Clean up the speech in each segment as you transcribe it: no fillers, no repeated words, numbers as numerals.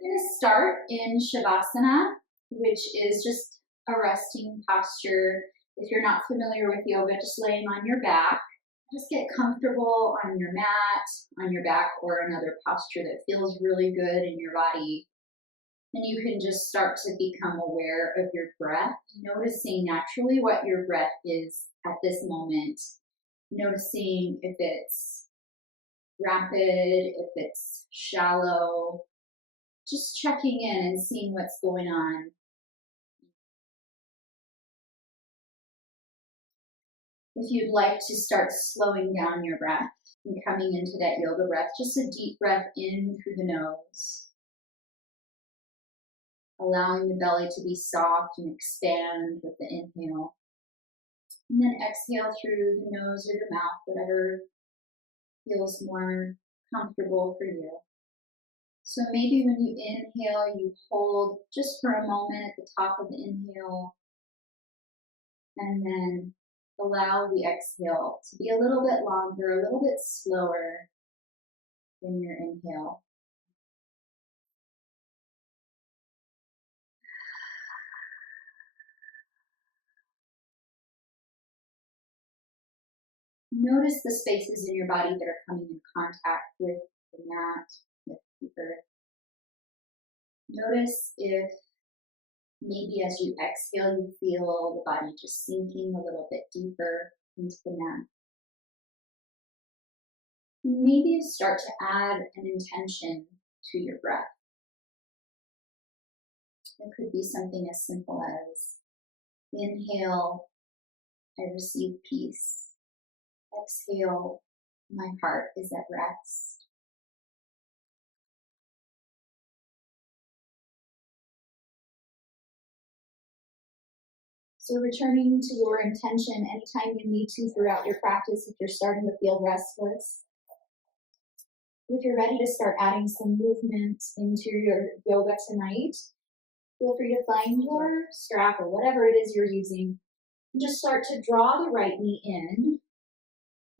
We're going to start in Shavasana, which is just a resting posture. If you're not familiar with yoga, just laying on your back. Just get comfortable on your mat, on your back, or another posture that feels really good in your body. And you can just start to become aware of your breath, noticing naturally what your breath is at this moment. Noticing if it's rapid, if it's shallow. Just checking in and seeing what's going on. If you'd like to start slowing down your breath and coming into that yoga breath, just a deep breath in through the nose. Allowing the belly to be soft and expand with the inhale. And then exhale through the nose or the mouth, whatever feels more comfortable for you. So maybe when you inhale, you hold just for a moment at the top of the inhale, and then allow the exhale to be a little bit longer, a little bit slower than your inhale. Notice the spaces in your body that are coming in contact with the mat, with the earth. Notice if maybe as you exhale, you feel the body just sinking a little bit deeper into the mat. Maybe you start to add an intention to your breath. It could be something as simple as, inhale, I receive peace. Exhale, my heart is at rest. So returning to your intention anytime you need to throughout your practice if you're starting to feel restless. If you're ready to start adding some movement into your yoga tonight, feel free to find your strap or whatever it is you're using. And just start to draw the right knee in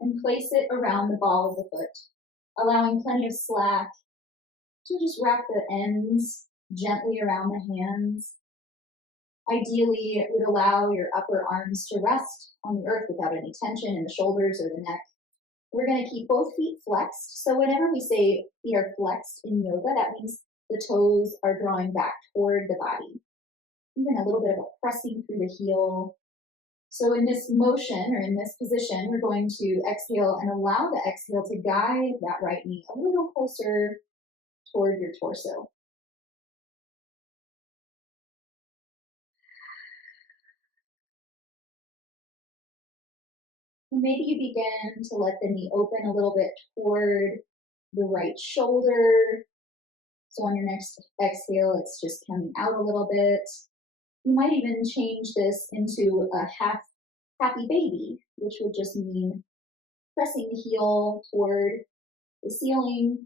and place it around the ball of the foot, allowing plenty of slack to just wrap the ends gently around the hands. Ideally, it would allow your upper arms to rest on the earth without any tension in the shoulders or the neck. We're going to keep both feet flexed. So whenever we say feet are flexed in yoga, that means the toes are drawing back toward the body. Even a little bit of a pressing through the heel. So in this motion or in this position, we're going to exhale and allow the exhale to guide that right knee a little closer toward your torso. And maybe you begin to let the knee open a little bit toward the right shoulder. So on your next exhale, it's just coming out a little bit. You might even change this into a half happy baby, which would just mean pressing the heel toward the ceiling,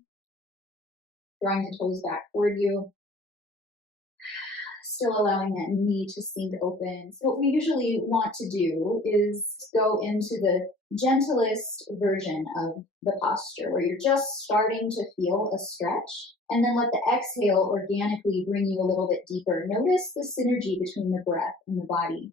drawing the toes back toward you, still allowing that knee to sink open. So what we usually want to do is go into the gentlest version of the posture where you're just starting to feel a stretch, and then let the exhale organically bring you a little bit deeper. Notice the synergy between the breath and the body.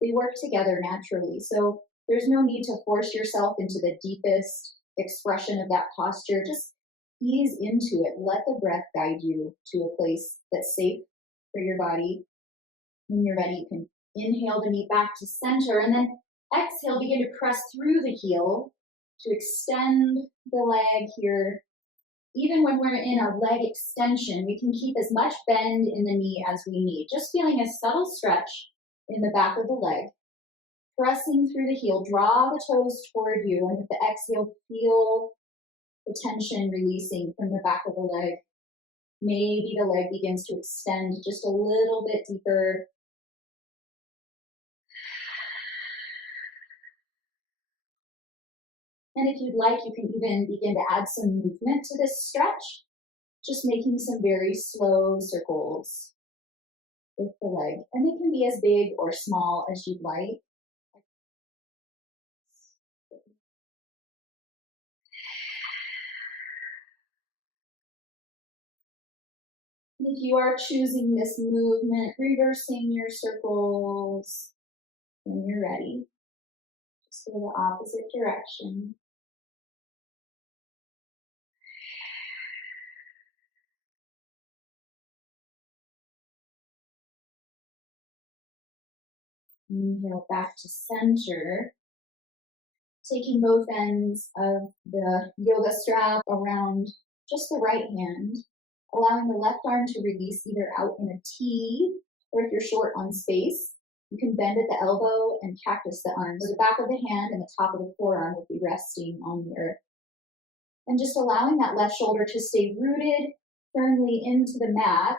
They work together naturally. So there's no need to force yourself into the deepest expression of that posture. Just ease into it. Let the breath guide you to a place that's safe for your body. When you're ready, you can inhale the knee back to center, and then exhale, begin to press through the heel to extend the leg here. Even when we're in a leg extension, we can keep as much bend in the knee as we need. Just feeling a subtle stretch in the back of the leg. Pressing through the heel, draw the toes toward you, and with the exhale, feel the tension releasing from the back of the leg. Maybe the leg begins to extend just a little bit deeper. And if you'd like, you can even begin to add some movement to this stretch, just making some very slow circles with the leg. And they can be as big or small as you'd like. If you are choosing this movement, reversing your circles when you're ready, just go the opposite direction. Inhale back to center, taking both ends of the yoga strap around just the right hand, allowing the left arm to release either out in a T, or if you're short on space, you can bend at the elbow and cactus the arm. So the back of the hand and the top of the forearm would be resting on the earth. And just allowing that left shoulder to stay rooted firmly into the mat.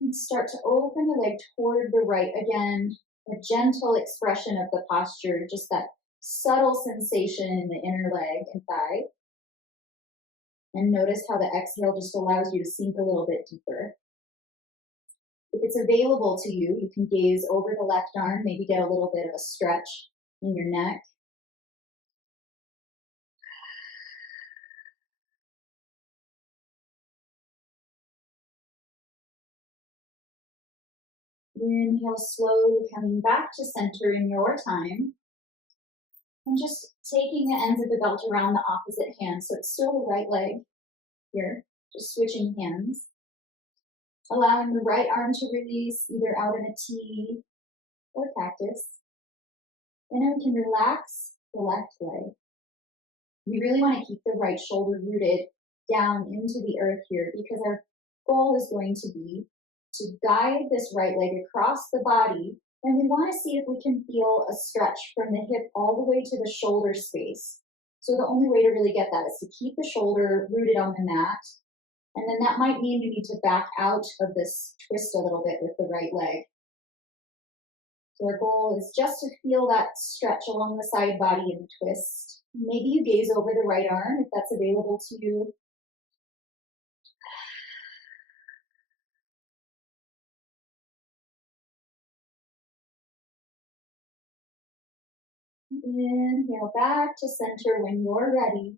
And start to open the leg toward the right. Again, a gentle expression of the posture, just that subtle sensation in the inner leg and thigh. And notice how the exhale just allows you to sink a little bit deeper. If it's available to you, you can gaze over the left arm, maybe get a little bit of a stretch in your neck. Inhale, slowly coming back to center in your time. And just taking the ends of the belt around the opposite hand. So it's still the right leg here, just switching hands. Allowing the right arm to release either out in a T or cactus. And then we can relax the left leg. We really want to keep the right shoulder rooted down into the earth here, because our goal is going to be to guide this right leg across the body. And we want to see if we can feel a stretch from the hip all the way to the shoulder space. So the only way to really get that is to keep the shoulder rooted on the mat. And then that might mean you need to back out of this twist a little bit with the right leg. So our goal is just to feel that stretch along the side body in the twist. Maybe you gaze over the right arm if that's available to you. Inhale back to center when you're ready.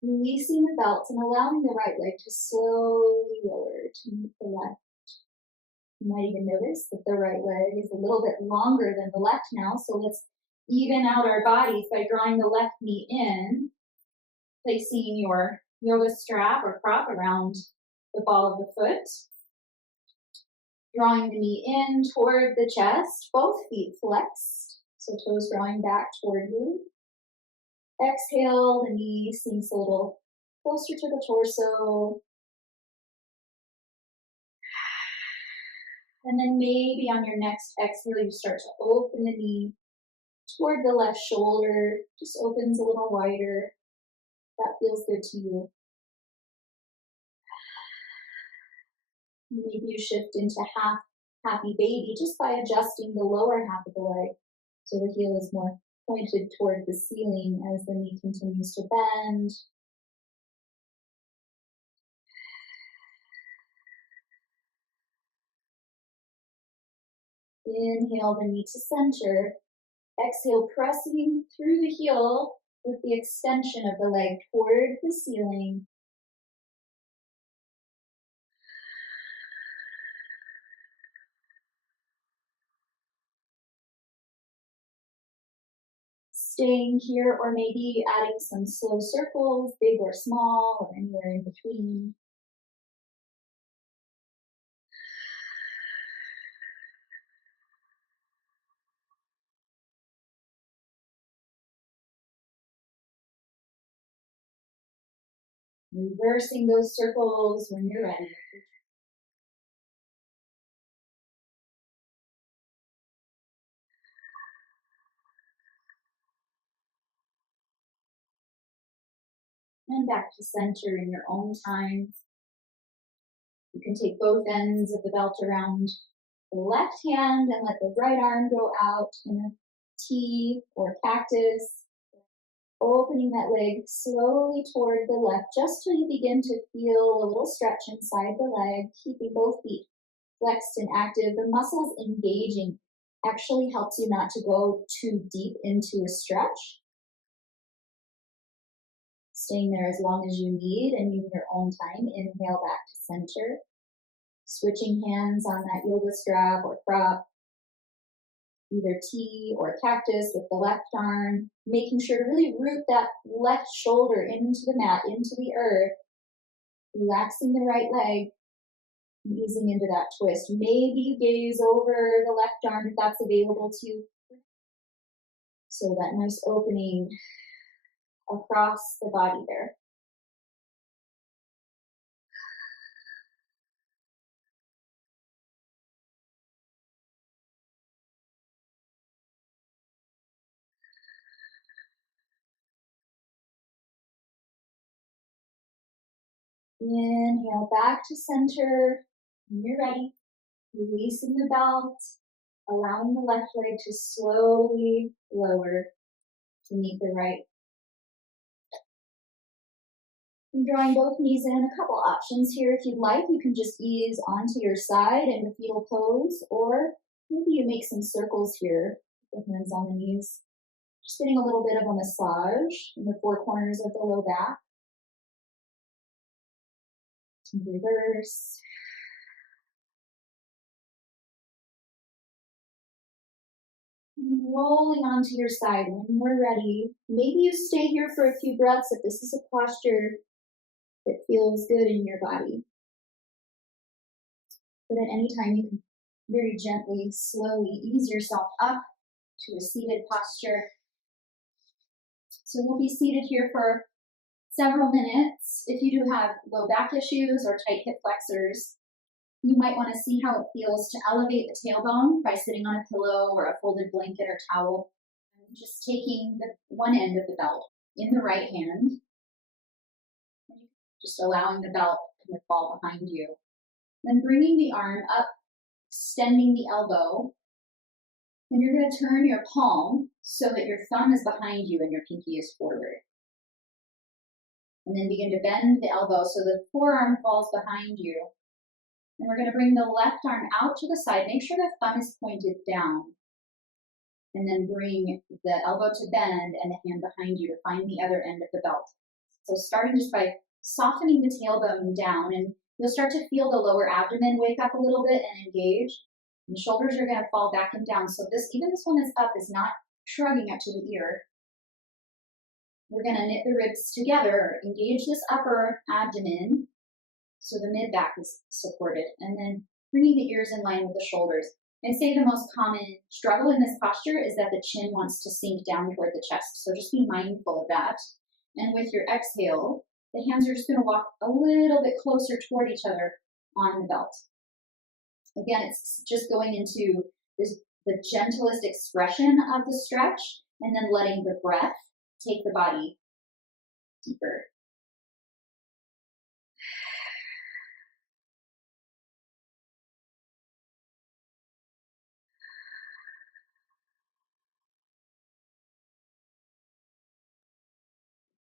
Releasing the belt and allowing the right leg to slowly lower to meet the left. You might even notice that the right leg is a little bit longer than the left now, so let's even out our bodies by drawing the left knee in, placing your yoga strap or prop around the ball of the foot, drawing the knee in toward the chest, both feet flexed, so toes drawing back toward you. Exhale, the knee sinks a little closer to the torso. And then maybe on your next exhale, you start to open the knee toward the left shoulder, just opens a little wider. That feels good to you. Maybe you shift into half happy baby just by adjusting the lower half of the leg so the heel is more pointed toward the ceiling as the knee continues to bend. Inhale the knee to center. Exhale, pressing through the heel with the extension of the leg toward the ceiling. Staying here, or maybe adding some slow circles, big or small, or anywhere in between. Reversing those circles when you're ready. And back to center in your own time. You can take both ends of the belt around the left hand and let the right arm go out in a T or cactus. Opening that leg slowly toward the left, just till you begin to feel a little stretch inside the leg, keeping both feet flexed and active. The muscles engaging actually helps you not to go too deep into a stretch. Staying there as long as you need and in your own time. Inhale back to center. Switching hands on that yoga strap or prop, either T or cactus with the left arm, making sure to really root that left shoulder into the mat, into the earth, relaxing the right leg, easing into that twist. Maybe you gaze over the left arm if that's available to you. So that nice opening across the body there. Inhale back to center. When you're ready, releasing the belt, allowing the left leg to slowly lower to meet the right. And drawing both knees in, a couple options here. If you'd like, you can just ease onto your side into fetal pose, or maybe you make some circles here with hands on the knees. Just getting a little bit of a massage in the four corners of the low back. Reverse. Rolling onto your side when we're ready. Maybe you stay here for a few breaths if this is a posture that feels good in your body. But at any time, you can very gently, slowly ease yourself up to a seated posture. So we'll be seated here for several minutes. If you do have low back issues or tight hip flexors, you might want to see how it feels to elevate the tailbone by sitting on a pillow or a folded blanket or towel. And just taking the one end of the belt in the right hand, just allowing the belt to fall behind you. Then bringing the arm up, extending the elbow, and you're going to turn your palm so that your thumb is behind you and your pinky is forward. And then begin to bend the elbow so the forearm falls behind you. And we're going to bring the left arm out to the side. Make sure the thumb is pointed down. And then bring the elbow to bend and the hand behind you to find the other end of the belt. So starting just by softening the tailbone down, and you'll start to feel the lower abdomen wake up a little bit and engage. And the shoulders are going to fall back and down. So even this one that's up is not shrugging up to the ear. We're going to knit the ribs together, engage this upper abdomen so the mid-back is supported, and then bringing the ears in line with the shoulders. I'd say the most common struggle in this posture is that the chin wants to sink down toward the chest, so just be mindful of that. And with your exhale, the hands are just going to walk a little bit closer toward each other on the belt. Again, it's just going into the gentlest expression of the stretch, and then letting the breath take the body deeper.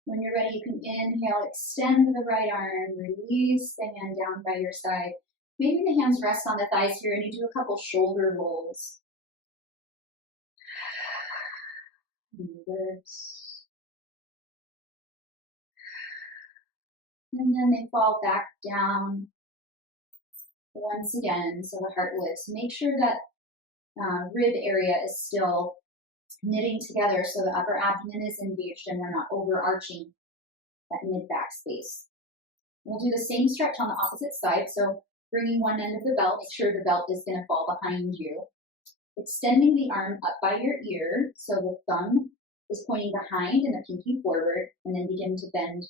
When you're ready, you can inhale, extend the right arm, release the hand down by your side. Maybe the hands rest on the thighs here and you do a couple shoulder rolls. Reverse. And then they fall back down once again, so the heart lifts. Make sure that rib area is still knitting together so the upper abdomen is engaged and we're not overarching that mid-back space. We'll do the same stretch on the opposite side. So bringing one end of the belt, make sure the belt is going to fall behind you. Extending the arm up by your ear so the thumb is pointing behind and the pinky forward, and then begin to bend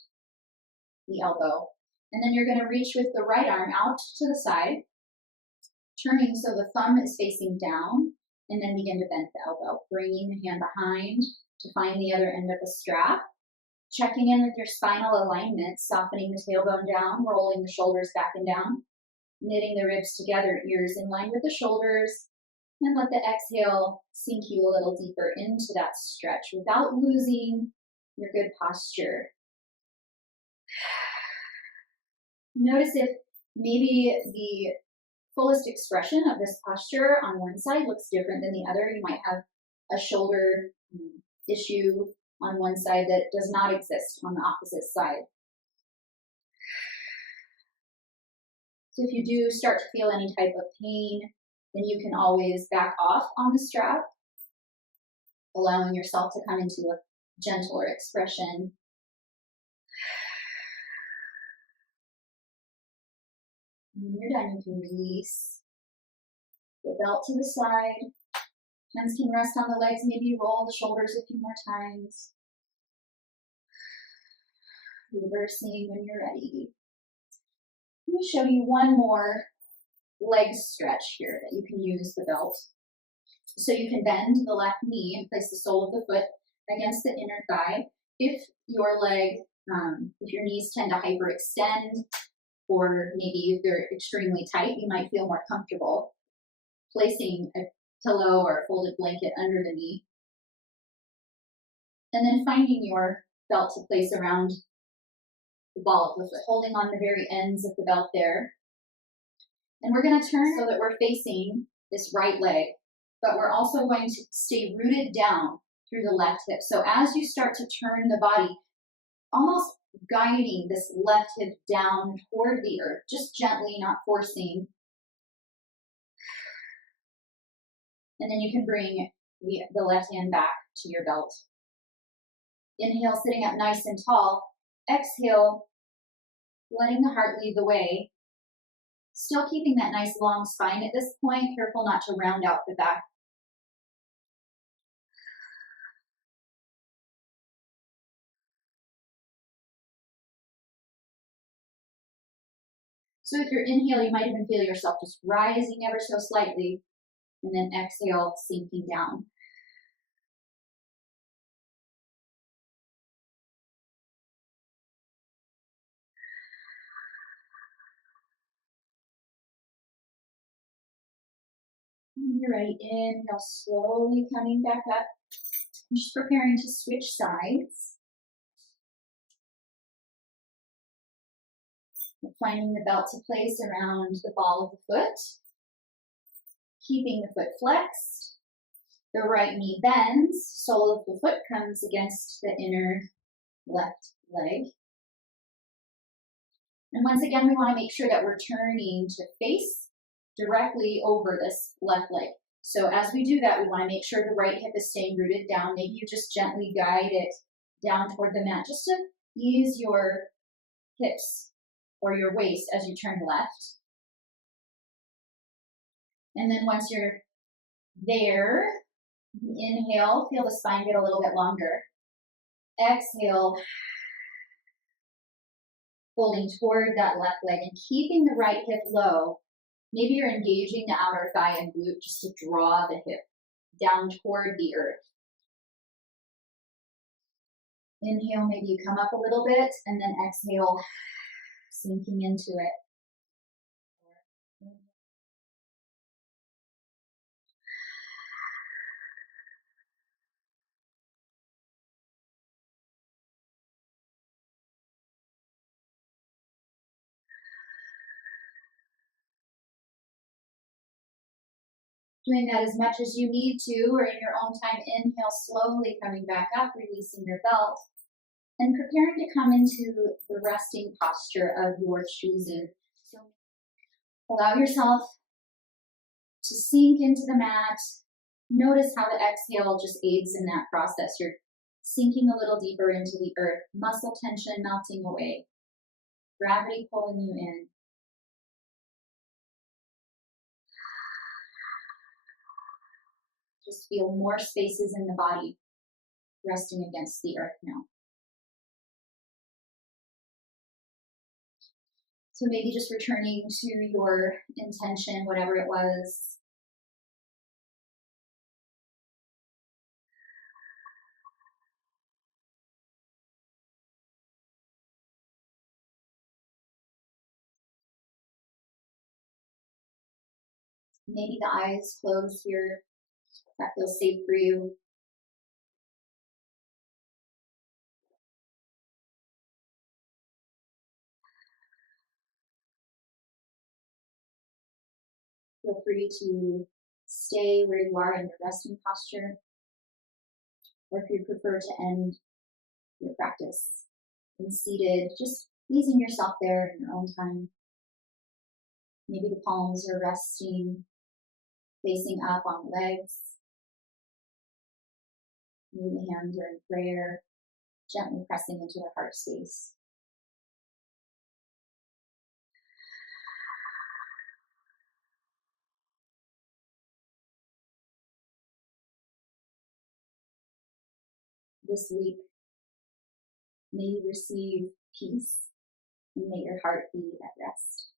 the elbow. And then you're going to reach with the right arm out to the side, turning so the thumb is facing down, and then begin to bend the elbow, bringing the hand behind to find the other end of the strap, checking in with your spinal alignment, softening the tailbone down, rolling the shoulders back and down, knitting the ribs together, ears in line with the shoulders, and let the exhale sink you a little deeper into that stretch without losing your good posture. Notice if maybe the fullest expression of this posture on one side looks different than the other. You might have a shoulder issue on one side that does not exist on the opposite side. So if you do start to feel any type of pain, then you can always back off on the strap, allowing yourself to come into a gentler expression. And when you're done, you can release the belt to the side. Hands can rest on the legs, maybe roll the shoulders a few more times. Reversing when you're ready. Let me show you one more leg stretch here that you can use the belt. So you can bend the left knee and place the sole of the foot against the inner thigh. If your leg, if your knees tend to hyperextend, or maybe if they're extremely tight, you might feel more comfortable placing a pillow or a folded blanket under the knee. And then finding your belt to place around the ball of the foot, holding on the very ends of the belt there. And we're going to turn so that we're facing this right leg, but we're also going to stay rooted down through the left hip. So as you start to turn the body, almost guiding this left hip down toward the earth, just gently, not forcing. And then you can bring the left hand back to your belt. Inhale, sitting up nice and tall. Exhale, letting the heart lead the way. Still keeping that nice long spine at this point. Careful not to round out the back. So if you're inhale, you might even feel yourself just rising ever so slightly, and then exhale, sinking down. When you're ready, inhale, slowly coming back up. I'm just preparing to switch sides. Finding the belt to place around the ball of the foot. Keeping the foot flexed. The right knee bends, sole of the foot comes against the inner left leg. And once again, we want to make sure that we're turning to face directly over this left leg. So as we do that, we want to make sure the right hip is staying rooted down. Maybe you just gently guide it down toward the mat, just to ease your hips or your waist as you turn left. And then once you're there, inhale, feel the spine get a little bit longer. Exhale, folding toward that left leg and keeping the right hip low. Maybe you're engaging the outer thigh and glute just to draw the hip down toward the earth. Inhale, maybe you come up a little bit, and then exhale, sinking into it. Doing that as much as you need to, or in your own time. Inhale, slowly coming back up, releasing your belt, and preparing to come into the resting posture of your choosing. So allow yourself to sink into the mat. Notice how the exhale just aids in that process. You're sinking a little deeper into the earth, muscle tension melting away, gravity pulling you in. Just feel more spaces in the body resting against the earth now. So maybe just returning to your intention, whatever it was. Maybe the eyes closed here. That feels safe for you. Feel free to stay where you are in your resting posture, or if you prefer to end your practice. And seated, just easing yourself there in your own time. Maybe the palms are resting, facing up on the legs. Maybe the hands are in prayer, gently pressing into the heart space. This week, may you receive peace and may your heart be at rest.